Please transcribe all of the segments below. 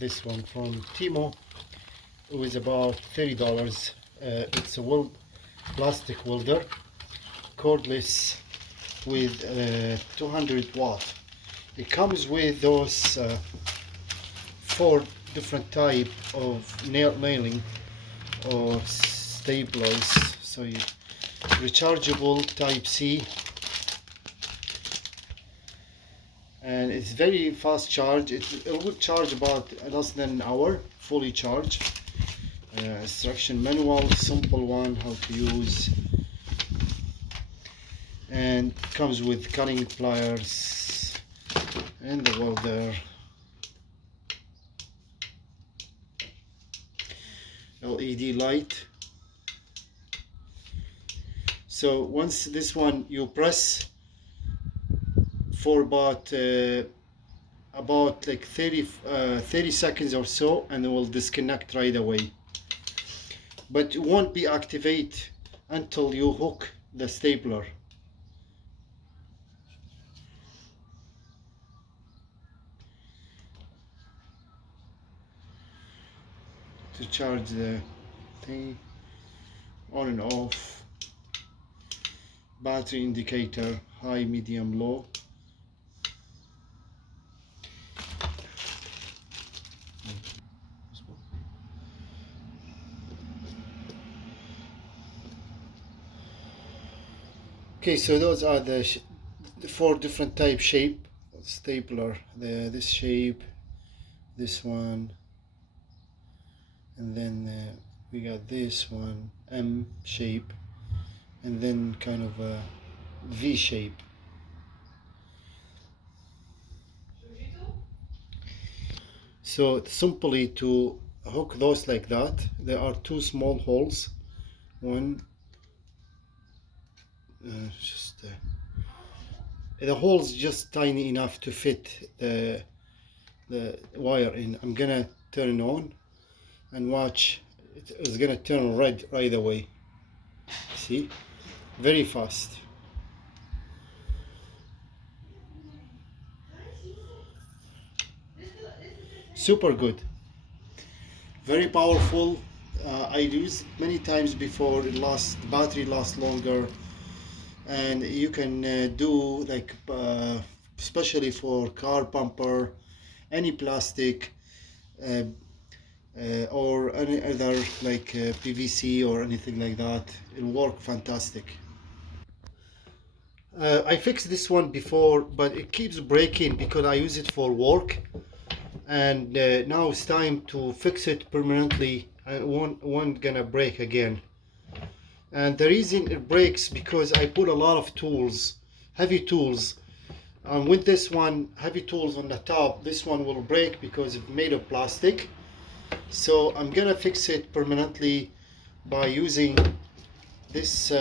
this one from Temu. It was about $30. It's a plastic welder, cordless, with 200 watt. It comes with those 4 different type of nailing or staplers. So you rechargeable type C, and it's very fast charge. It will charge about less than an hour, fully charged. Instruction manual, simple one, how to use, and comes with cutting pliers and the welder, LED light. So once this one you press for about like 30 seconds or so, and it will disconnect right away, but it won't be activate until you hook the stapler. To charge the thing, on and off, battery indicator, high, medium, low. Okay, so those are the 4 different type shape stapler. This shape, this one, and then we got this one, M shape, and then kind of a V shape. So simply to hook those like that, there are 2 small holes. One, the hole's just tiny enough to fit the wire in. I'm gonna turn it on and watch. It's gonna turn red right away. See, very fast. Super good, very powerful. I used it many times before. It lasts, the battery lasts longer, and you can do like especially for car bumper, any plastic, or any other like PVC or anything like that. It'll work fantastic. I fixed this one before, but it keeps breaking because I use it for work, and now it's time to fix it permanently. And won't gonna break again. And the reason it breaks because I put a lot of tools, heavy tools. With this one, heavy tools on the top, this one will break because it's made of plastic. So I'm gonna fix it permanently by using this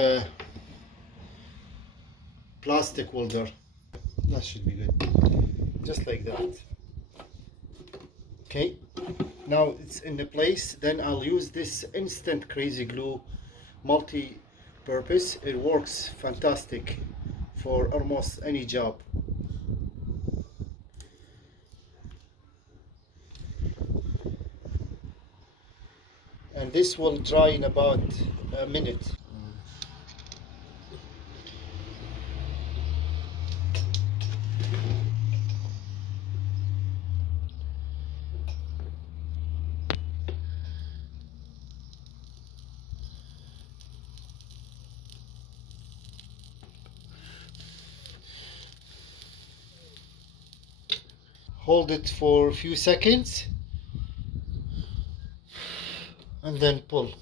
plastic welder. That should be good, just like that. Okay, now it's in the place. Then I'll use this instant crazy glue, multi-purpose. It works fantastic for almost any job. And this will dry in about a minute. Hold it for a few seconds and then pull.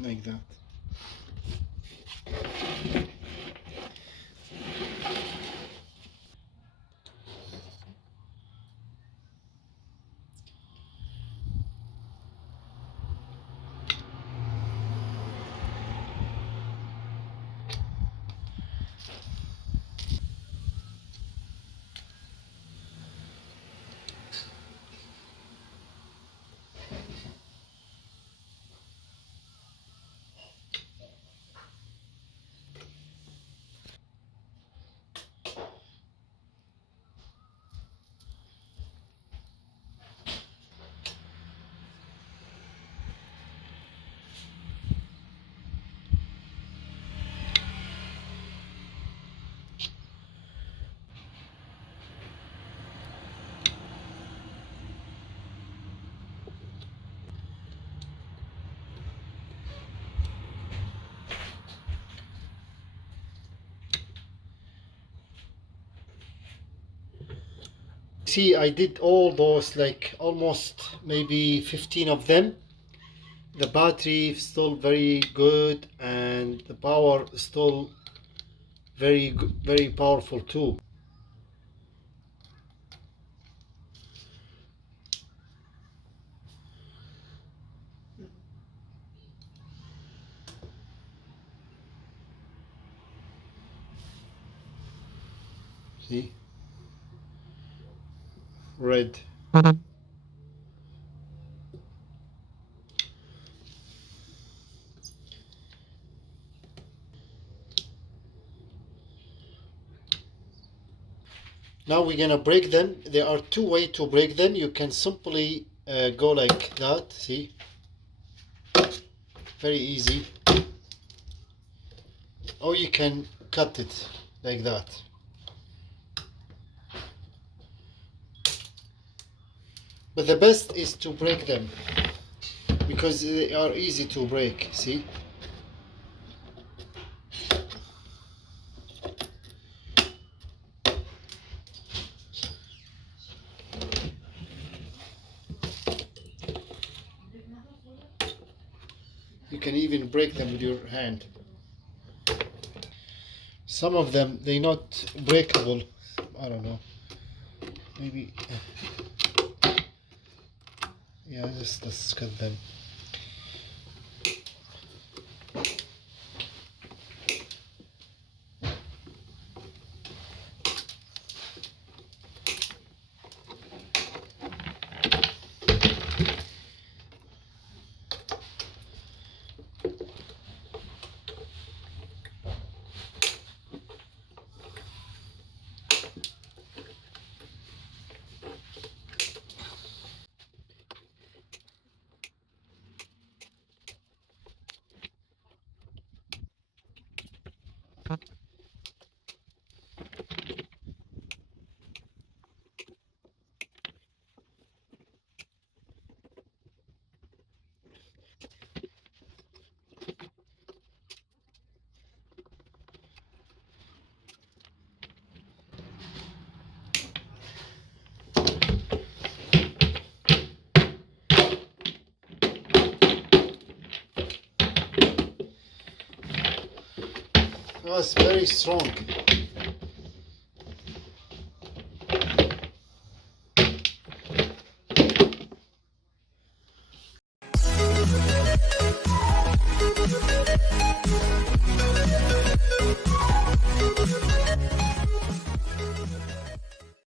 Like that. See, I did all those, like almost maybe 15 of them. The battery is still very good, and the power is still very good, very powerful too. See, red. Now we're gonna break them. There are two ways to break them. You can simply go like that. See, very easy. Or you can cut it like that. But the best is to break them because they are easy to break. See. You can even break them with your hand. Some of them they're not breakable. I don't know. Maybe. Yeah, just let's cut them. Oh, it's very strong.